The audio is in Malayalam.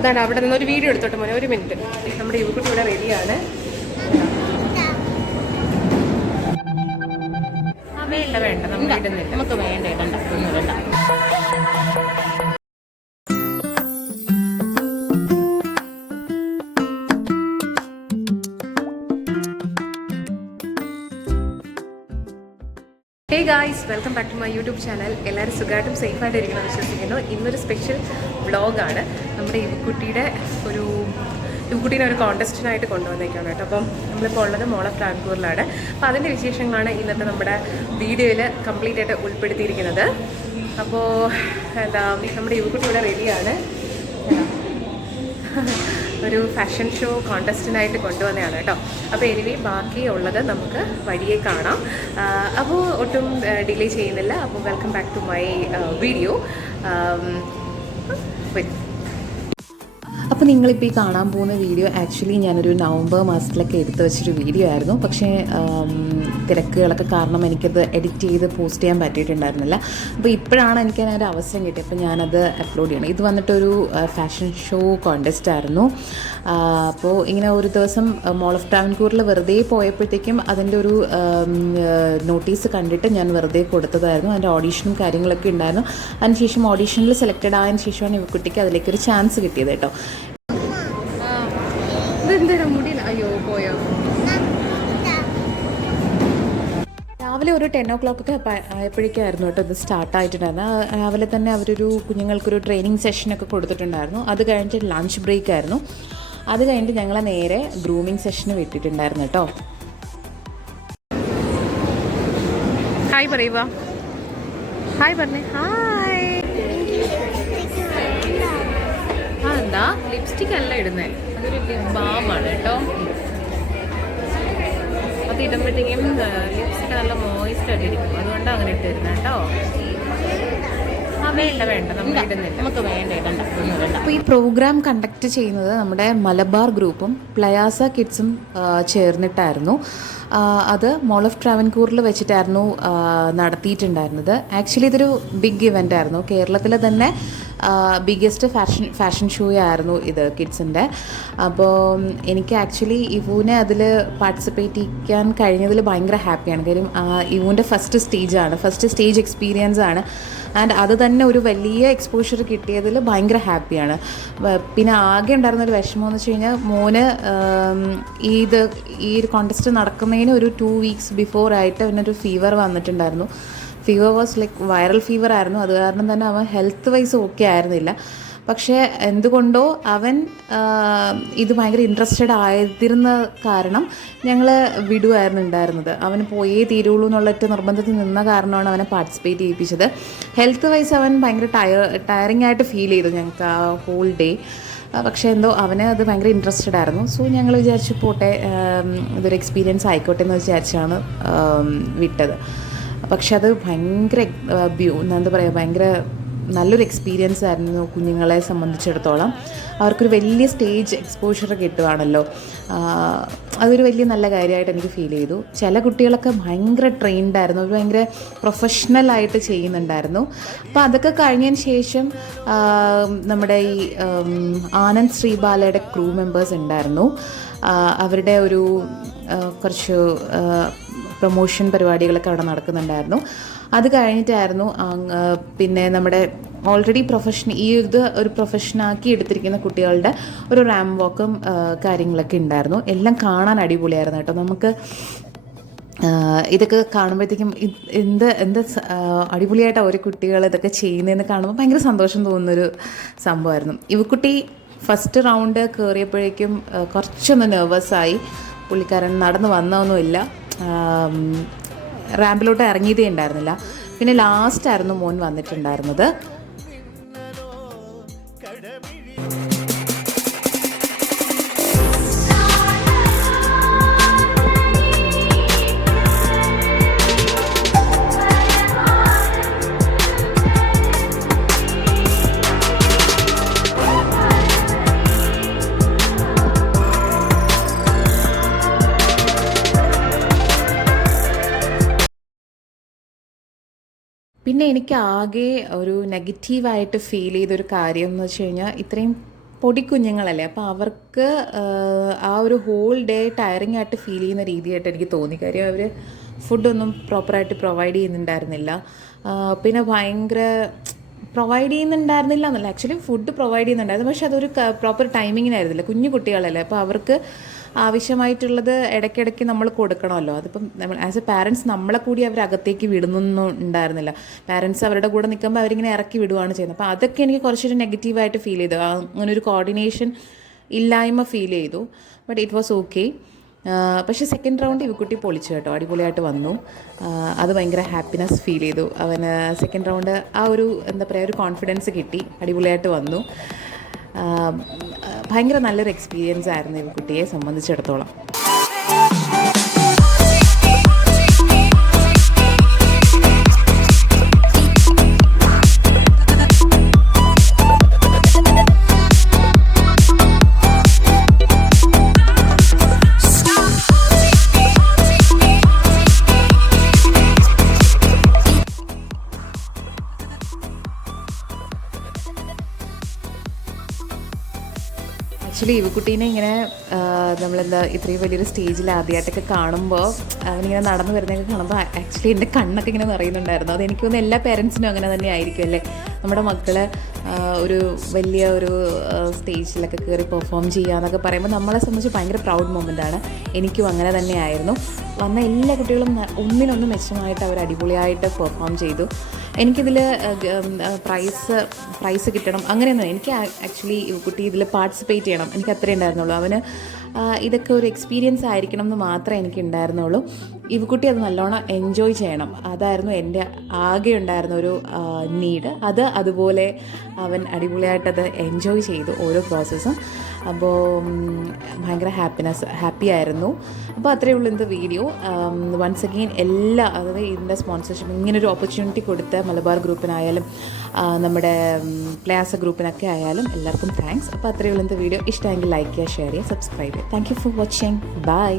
ഇതാണ് അവിടെ നിന്ന് ഒരു വീഡിയോ എടുത്തോട്ടെ മോനെ, ഒരു മിനിറ്റ്. നമ്മുടെ യുവക്കുട്ടി ഇവിടെ റെഡിയാണ്. വേണ്ട വേണ്ട, നമ്മൾ ഇടുന്നില്ല, നമുക്ക് വേണ്ട, ഇടണ്ട, ഒന്നും ഇടണ്ട. Hey guys, welcome back to my YouTube channel. എല്ലാവരും സുഖമായിട്ടും സേഫായിട്ട് ഇരിക്കണമെന്ന് വിശ്വസിക്കുന്നു. ഇന്നൊരു സ്പെഷ്യൽ വ്ളോഗാണ്. നമ്മുടെ യുവക്കുട്ടീനെ ഒരു കോണ്ടസ്റ്റിനായിട്ട് കൊണ്ടുവന്നേക്കാണ് കേട്ടോ. അപ്പം നമ്മളിപ്പോൾ ഉള്ളത് മോൾ ഓഫ് ട്രാവൻകൂറിലാണ്. അപ്പോൾ അതിൻ്റെ വിശേഷങ്ങളാണ് ഇന്നത്തെ നമ്മുടെ വീഡിയോയിൽ കംപ്ലീറ്റ് ആയിട്ട് ഉൾപ്പെടുത്തിയിരിക്കുന്നത്. അപ്പോൾ നമ്മുടെ യുവക്കുട്ടി ഇവിടെ റെഡിയാണ്. ഒരു ഫാഷൻ ഷോ കോണ്ടസ്റ്റിനായിട്ട് കൊണ്ടുവന്നതാണ് കേട്ടോ. അപ്പോൾ എനിവേ ബാക്കിയുള്ളത് നമുക്ക് വഴിയെ കാണാം. അപ്പോൾ ഒട്ടും ഡിലേ ചെയ്യുന്നില്ല. അപ്പോൾ welcome back to my video. അപ്പോൾ നിങ്ങളിപ്പോൾ ഈ കാണാൻ പോകുന്ന വീഡിയോ ആക്ച്വലി ഞാനൊരു നവംബർ മാസത്തിലൊക്കെ എടുത്തു വെച്ചൊരു വീഡിയോ ആയിരുന്നു. പക്ഷേ തിരക്കുകളൊക്കെ കാരണം എനിക്കത് എഡിറ്റ് ചെയ്ത് പോസ്റ്റ് ചെയ്യാൻ പറ്റിയിട്ടുണ്ടായിരുന്നില്ല. അപ്പോൾ ഇപ്പോഴാണ് എനിക്ക് ഒരു അവസരം കിട്ടിയത്. അപ്പോൾ ഞാനത് അപ്ലോഡ് ചെയ്യണം. ഇത് വന്നിട്ടൊരു ഫാഷൻ ഷോ കോണ്ടസ്റ്റ് ആയിരുന്നു. അപ്പോൾ ഇങ്ങനെ ഒരു ദിവസം മോൾ ഓഫ് ട്രാവൻകൂറിൽ വെറുതെ പോയപ്പോഴത്തേക്കും അതിൻ്റെ ഒരു നോട്ടീസ് കണ്ടിട്ട് ഞാൻ വെറുതെ കൊടുത്തതായിരുന്നു. അതിൻ്റെ ഓഡീഷനും കാര്യങ്ങളൊക്കെ ഉണ്ടായിരുന്നു. അതിനുശേഷം ഓഡീഷനിൽ സെലക്റ്റഡ് ആയതിനു ശേഷമാണ് ഈ കുട്ടിക്ക് അതിലേക്കൊരു ചാൻസ് കിട്ടിയത് കേട്ടോ. അയ്യോ പോയോ. രാവിലെ ഒരു 10 o'clock ഒക്കെ ആയപ്പോഴേക്കായിരുന്നു കേട്ടോ ഇത് സ്റ്റാർട്ടായിട്ടുണ്ടായിരുന്നു. രാവിലെ തന്നെ അവരൊരു കുഞ്ഞുങ്ങൾക്കൊരു ട്രെയിനിങ് സെഷനൊക്കെ കൊടുത്തിട്ടുണ്ടായിരുന്നു. അത് കഴിഞ്ഞിട്ട് ലഞ്ച് ബ്രേക്ക് ആയിരുന്നു. അത് കഴിഞ്ഞിട്ട് ഞങ്ങളെ നേരെ ഗ്രൂമിങ് സെഷന് വിട്ടിട്ടുണ്ടായിരുന്നു കേട്ടോ. ഹായ് പറയുക, ഹായ് പറഞ്ഞേ. ഹായ്. എന്താ ലിപ്സ്റ്റിക് അല്ല ഇടുന്നേ, അതൊരു ലിപ് ബാമാണ് കേട്ടോ. അത് ഇടുമ്പോഴത്തേക്കും ലിപ്സ്റ്റിക് നല്ല മോയിസ്റ്റ് ആയിട്ടിരിക്കും, അതുകൊണ്ടാണ് അങ്ങനെ ഇട്ട് തരുന്നത് കേട്ടോ. വേണ്ട വേണ്ട, നമ്മൾ ഇടുന്നില്ല, നമുക്ക് വേണ്ട, ഇടണ്ട, ഒന്നും ഇടണ്ട. അപ്പോൾ ഈ പ്രോഗ്രാം കണ്ടക്ട് ചെയ്യുന്നത് നമ്മുടെ മലബാർ ഗ്രൂപ്പും പ്ലയാസ കിഡ്സും ചേർന്നിട്ടായിരുന്നു. അത് മോൾ ഓഫ് ട്രാവൻകൂറിൽ വെച്ചിട്ടായിരുന്നു നടത്തിയിട്ടുണ്ടായിരുന്നത്. ആക്ച്വലി ഇതൊരു ബിഗ് ഇവൻ്റ് ആയിരുന്നു. കേരളത്തിലെ തന്നെ ബിഗ്ഗസ്റ്റ് ഫാഷൻ ഷോ ആയിരുന്നു ഇത് കിഡ്സിൻ്റെ. അപ്പോൾ എനിക്ക് ആക്ച്വലി ഇവൂനെ അതിൽ പാർട്ടിസിപ്പേറ്റ് ചെയ്യാൻ കഴിഞ്ഞതിൽ ഭയങ്കര ഹാപ്പിയാണ്. കാര്യം ഇവൂൻ്റെ ഫസ്റ്റ് സ്റ്റേജ് എക്സ്പീരിയൻസ് ആണ്. ആൻഡ് അത് തന്നെ ഒരു വലിയ എക്സ്പോഷർ കിട്ടിയതിൽ ഭയങ്കര ഹാപ്പിയാണ്. പിന്നെ ആകെ ഉണ്ടായിരുന്നൊരു വിഷമം എന്ന് വെച്ച് കഴിഞ്ഞാൽ മോന് ഈ ഒരു കോണ്ടസ്റ്റ് നടക്കുന്നതിന് ഒരു 2 weeks ബിഫോർ ആയിട്ട് അവനൊരു ഫീവർ വന്നിട്ടുണ്ടായിരുന്നു. Fever was like viral fever ആയിരുന്നു. അത് കാരണം തന്നെ അവൻ ഹെൽത്ത് വൈസ് ഓക്കെ ആയിരുന്നില്ല. പക്ഷേ എന്തുകൊണ്ടോ അവൻ ഇത് ഭയങ്കര ഇൻട്രസ്റ്റഡ് ആയിരുന്ന കാരണം ഞങ്ങൾ വിടുമായിരുന്നു ഉണ്ടായിരുന്നത്. അവന് പോയേ തീരുള്ളൂ എന്നുള്ള നിർബന്ധത്തിൽ നിന്ന കാരണമാണ് അവനെ പാർട്ടിസിപ്പേറ്റ് ചെയ്യിപ്പിച്ചത്. ഹെൽത്ത് വൈസ് അവൻ ഭയങ്കര ടയറിങ് ആയിട്ട് ഫീൽ ചെയ്തു ഞങ്ങൾക്ക് ആ ഹോൾ ഡേ. പക്ഷേ എന്തോ അവന് അത് ഭയങ്കര ഇൻട്രസ്റ്റഡ് ആയിരുന്നു. സോ ഞങ്ങൾ വിചാരിച്ചു പോട്ടെ, ഇതൊരു എക്സ്പീരിയൻസ് ആയിക്കോട്ടെ എന്ന് വിചാരിച്ചാണ് വിട്ടത്. പക്ഷെ അത് ഭയങ്കര എന്താ പറയുക, ഭയങ്കര നല്ലൊരു എക്സ്പീരിയൻസ് ആയിരുന്നു കുഞ്ഞുങ്ങളെ സംബന്ധിച്ചിടത്തോളം. അവർക്കൊരു വലിയ സ്റ്റേജ് എക്സ്പോഷർ കിട്ടുവാണല്ലോ, അതൊരു വലിയ നല്ല കാര്യമായിട്ട് എനിക്ക് ഫീൽ ചെയ്തു. ചില കുട്ടികളൊക്കെ ഭയങ്കര ട്രെയിൻഡ് ആയിരുന്നു, അവർ ഭയങ്കര പ്രൊഫഷണലായിട്ട് ചെയ്യുന്നുണ്ടായിരുന്നു. അപ്പോൾ അതൊക്കെ കഴിഞ്ഞതിന് ശേഷം നമ്മുടെ ഈ ആനന്ദ് ശ്രീബാലയുടെ ക്രൂ മെമ്പേഴ്സ് ഉണ്ടായിരുന്നു. അവരുടെ ഒരു കുറച്ച് പ്രൊമോഷൻ പരിപാടികളൊക്കെ അവിടെ നടക്കുന്നുണ്ടായിരുന്നു. അത് കഴിഞ്ഞിട്ടായിരുന്നു പിന്നെ നമ്മുടെ ഓൾറെഡി ഒരു പ്രൊഫഷനാക്കി എടുത്തിരിക്കുന്ന കുട്ടികളുടെ ഒരു റാമ്പ് വാക്കും കാര്യങ്ങളൊക്കെ ഉണ്ടായിരുന്നു. എല്ലാം കാണാൻ അടിപൊളിയായിരുന്നു കേട്ടോ. നമുക്ക് ഇതൊക്കെ കാണുമ്പോഴത്തേക്കും എന്ത് അടിപൊളിയായിട്ടാണ് ഒരു കുട്ടികൾ ഇതൊക്കെ ചെയ്യുന്നതെന്ന് കാണുമ്പോൾ ഭയങ്കര സന്തോഷം തോന്നുന്നൊരു സംഭവമായിരുന്നു. യുവക്കുട്ടി ഫസ്റ്റ് റൗണ്ട് കയറിയപ്പോഴേക്കും കുറച്ചൊന്ന് നെർവസായി. പുള്ളിക്കാരൻ നടന്ന് വന്നൊന്നുമില്ല, റാമ്പിലോട്ട് ഇറങ്ങിയതേ ഉണ്ടായിരുന്നില്ല. പിന്നെ ലാസ്റ്റായിരുന്നു മോൻ വന്നിട്ടുണ്ടായിരുന്നത്. പിന്നെ എനിക്ക് ആകെ ഒരു നെഗറ്റീവായിട്ട് ഫീൽ ചെയ്തൊരു കാര്യം എന്ന് വെച്ച് കഴിഞ്ഞാൽ ഇത്രയും പൊടിക്കുഞ്ഞുങ്ങളല്ലേ, അപ്പോൾ അവർക്ക് ആ ഒരു ഹോൾ ഡേ ടയറിങ് ആയിട്ട് ഫീൽ ചെയ്യുന്ന രീതിയായിട്ട് എനിക്ക് തോന്നി. കാര്യം അവർ ഫുഡൊന്നും പ്രോപ്പറായിട്ട് പ്രൊവൈഡ് ചെയ്യുന്നുണ്ടായിരുന്നില്ല. പിന്നെ ഭയങ്കര പ്രൊവൈഡ് ചെയ്യുന്നുണ്ടായിരുന്നില്ല എന്നല്ല, ആക്ച്വലി ഫുഡ് പ്രൊവൈഡ് ചെയ്യുന്നുണ്ടായിരുന്നു, പക്ഷേ അതൊരു പ്രോപ്പർ ടൈമിങ്ങിനായിരുന്നില്ല. കുഞ്ഞു കുട്ടികളല്ലേ, അപ്പോൾ അവർക്ക് ആവശ്യമായിട്ടുള്ളത് ഇടയ്ക്കിടയ്ക്ക് നമ്മൾ കൊടുക്കണമല്ലോ. അതിപ്പം നമ്മൾ ആസ് എ പാരൻസ് നമ്മളെ കൂടി അവർ അകത്തേക്ക് വിടുന്നൊന്നും ഉണ്ടായിരുന്നില്ല. പാരൻസ് അവരുടെ കൂടെ നിൽക്കുമ്പോൾ അവരിങ്ങനെ ഇറക്കി വിടുകയാണ് ചെയ്യുന്നത്. അപ്പോൾ അതൊക്കെ എനിക്ക് കുറച്ചൊരു നെഗറ്റീവായിട്ട് ഫീൽ ചെയ്തു. അങ്ങനെ ഒരു കോർഡിനേഷൻ ഇല്ലായ്മ ഫീൽ ചെയ്തു. But it was okay. പക്ഷേ സെക്കൻഡ് റൗണ്ട് ഇവക്കുട്ടി പൊളിച്ചു കേട്ടോ, അടിപൊളിയായിട്ട് വന്നു. അത് ഭയങ്കര ഹാപ്പിനെസ് ഫീൽ ചെയ്തു. അവന് സെക്കൻഡ് റൗണ്ട് ആ ഒരു എന്താ പറയുക, ഒരു കോൺഫിഡൻസ് കിട്ടി, അടിപൊളിയായിട്ട് വന്നു. ഭയങ്കര നല്ലൊരു എക്സ്പീരിയൻസ് ആയിരുന്നു ഇവക്കുട്ടിയെ സംബന്ധിച്ചിടത്തോളം. ആക്ച്വലി ഇവക്കുട്ടീനെ ഇങ്ങനെ നമ്മളെന്താ ഇത്രയും വലിയൊരു സ്റ്റേജിൽ ആദ്യമായിട്ടൊക്കെ കാണുമ്പോൾ അവനിങ്ങനെ നടന്നു വരുന്നതൊക്കെ കാണുമ്പോൾ ആക്ച്വലി എൻ്റെ കണ്ണൊക്കെ ഇങ്ങനെ നിറയുന്നുണ്ടായിരുന്നു. അതെനിക്ക് തോന്നുന്നു എല്ലാ പേരൻസിനും അങ്ങനെ തന്നെ ആയിരിക്കും അല്ലേ. നമ്മുടെ മക്കളെ ഒരു വലിയ ഒരു സ്റ്റേജിലൊക്കെ കയറി പെർഫോം ചെയ്യുക എന്നൊക്കെ പറയുമ്പോൾ നമ്മളെ സംബന്ധിച്ച് ഭയങ്കര പ്രൗഡ് മൊമെൻ്റാണ്. എനിക്കും അങ്ങനെ തന്നെയായിരുന്നു. വന്ന എല്ലാ കുട്ടികളും ഒന്നിനൊന്ന് മെച്ചമായിട്ട് അവർ അടിപൊളിയായിട്ട് പെർഫോം ചെയ്തു. എനിക്കിതിൽ പ്രൈസ് കിട്ടണം അങ്ങനെയൊന്നും, എനിക്ക് ആക്ച്വലി കുട്ടി ഇതിൽ പാർട്ടിസിപ്പേറ്റ് ചെയ്യണം, എനിക്ക് അത്രേ ഉണ്ടായിരുന്നുള്ളൂ. അവന് ഇതൊക്കെ ഒരു എക്സ്പീരിയൻസ് ആയിരിക്കണം എന്ന് മാത്രമേ എനിക്ക് ഉണ്ടായിരുന്നുള്ളൂ. ഇവക്കുട്ടി അത് നല്ലോണം എൻജോയ് ചെയ്യണം, അതായിരുന്നു എൻ്റെ ആകെ ഉണ്ടായിരുന്ന ഒരു നീഡ്. അതുപോലെ അവൻ അടിപൊളിയായിട്ടത് എൻജോയ് ചെയ്തു ഓരോ പ്രോസസ്സും. അപ്പോൾ ഭയങ്കര ഹാപ്പി ആയിരുന്നു. അപ്പോൾ അത്രയേ ഉള്ളൂ ഇന്നത്തെ വീഡിയോ. വൺസ് അഗെയിൻ അതായത് ഇതിൻ്റെ സ്പോൺസർഷിപ്പ് ഇങ്ങനൊരു ഓപ്പർച്യൂണിറ്റി കൊടുത്ത മലബാർ ഗ്രൂപ്പിനായാലും നമ്മുടെ പ്ലേയാസ ഗ്രൂപ്പിനൊക്കെ ആയാലും എല്ലാവർക്കും താങ്ക്സ്. അപ്പോൾ അത്രയേ ഉള്ളൂ ഇന്നത്തെ വീഡിയോ. ഇഷ്ടമെങ്കിൽ ലൈക്ക് ചെയ്യുക, ഷെയർ ചെയ്യുക, സബ്സ്ക്രൈബ് ചെയ്യുക. Thank you for watching. By.